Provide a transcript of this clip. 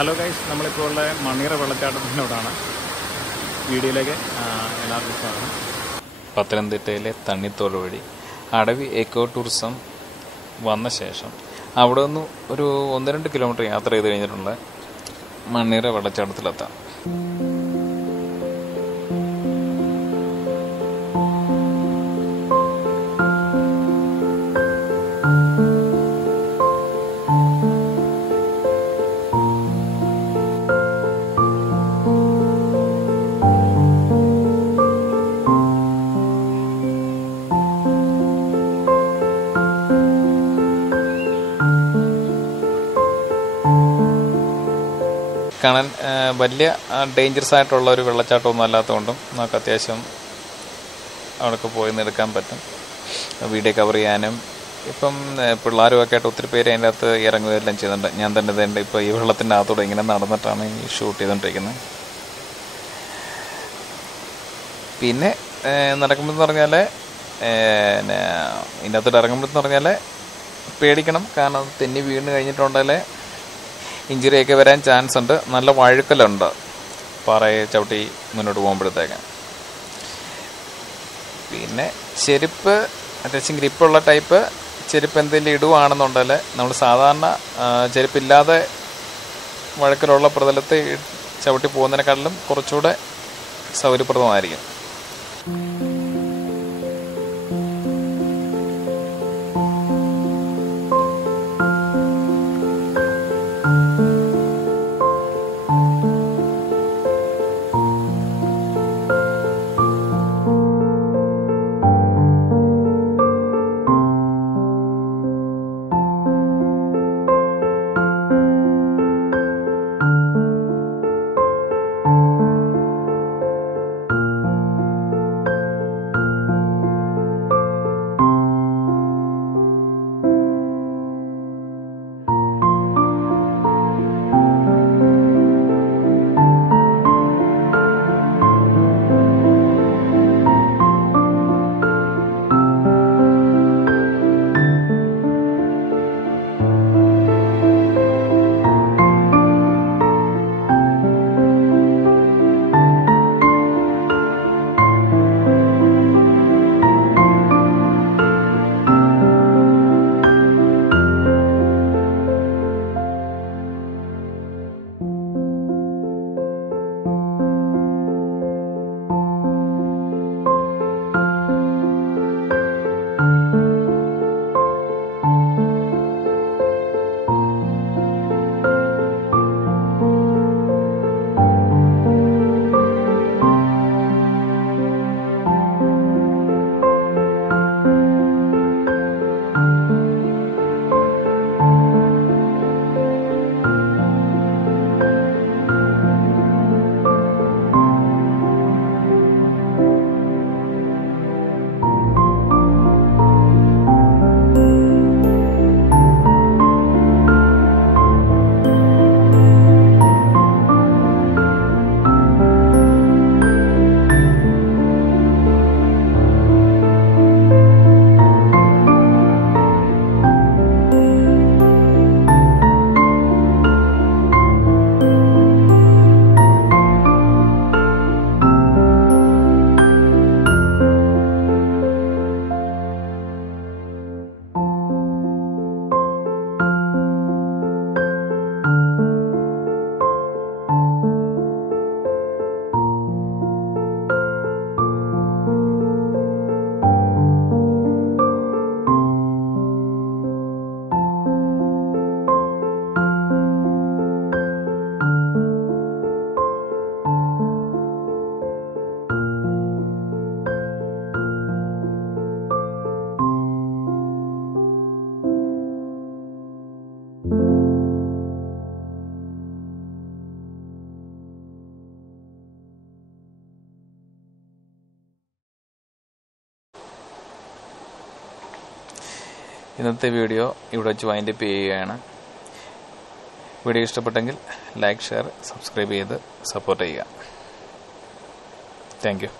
Hello guys, നമ്മളിപ്പോൾ ഉള്ള മണ്ണീറ വെള്ളച്ചാട്ടത്തിനോടാണ്. വീഡിയോയിലേക്ക് എല്ലാവർക്കും സ്വാഗതം. പത്തനംതിട്ടയിലെ തണ്ണിത്തോട് വഴി അടവി എക്കോ ടൂറിസം വന്ന ശേഷം അവിടെ നിന്ന് ഒരു 1-2 കിലോമീറ്റർ യാത്ര ചെയ്ത് കഴിഞ്ഞിട്ടുള്ള മണ്ണീറ വെള്ളച്ചാട്ടത്തിലെത്താം. കാണാൻ വലിയ ഡേഞ്ചറസ് ആയിട്ടുള്ള ഒരു വെള്ളച്ചാട്ടമൊന്നും അല്ലാത്തതുകൊണ്ടും നമുക്ക് അത്യാവശ്യം അവിടെയൊക്കെ പോയി എടുക്കാൻ പറ്റും. വീഡിയോ കവർ ചെയ്യാനും ഇപ്പം പിള്ളേരുമൊക്കെ ആയിട്ട് ഒത്തിരി പേര് അതിൻ്റെ അകത്ത് ഇറങ്ങുകയെല്ലാം ചെയ്യുന്നുണ്ട്. ഞാൻ തന്നെ ഇതേണ്ട ഇപ്പോൾ ഈ വെള്ളത്തിൻ്റെ അകത്തൂടെ ഇങ്ങനെ നടന്നിട്ടാണ് ഈ ഷൂട്ട് ചെയ്തുകൊണ്ടിരിക്കുന്നത്. പിന്നെ നടക്കുമ്പോഴെന്ന് പറഞ്ഞാൽ ഇതിൻ്റെ അകത്തോട്ട് ഇറങ്ങുമ്പോഴെന്ന് പറഞ്ഞാൽ പേടിക്കണം. കാരണം തെന്നി വീണ് കഴിഞ്ഞിട്ടുണ്ടെങ്കിൽ ഇഞ്ചുറിയൊക്കെ വരാൻ ചാൻസ് ഉണ്ട്. നല്ല വഴുക്കലുണ്ട് പാറയെ ചവിട്ടി മുന്നോട്ട് പോകുമ്പോഴത്തേക്ക്. പിന്നെ ചെരുപ്പ് അത്യാവശ്യം ഗ്രിപ്പുള്ള ടൈപ്പ് ചെരുപ്പ് എന്തെങ്കിലും ഇടുകയാണെന്നുണ്ടെങ്കിൽ നമ്മൾ സാധാരണ ചെരുപ്പില്ലാതെ വഴുക്കലുള്ള പ്രതലത്തെ ചവിട്ടി പോകുന്നതിനെക്കാട്ടിലും കുറച്ചുകൂടെ സൗകര്യപ്രദമായിരിക്കും. ഇന്നത്തെ വീഡിയോ ഇവിടെ വെച്ച് വൈൻഡപ്പ് ചെയ്യുകയാണ്. വീഡിയോ ഇഷ്ടപ്പെട്ടെങ്കിൽ ലൈക്ക്, ഷെയർ, സബ്സ്ക്രൈബ് ചെയ്ത് സപ്പോർട്ട് ചെയ്യുക. Thank you.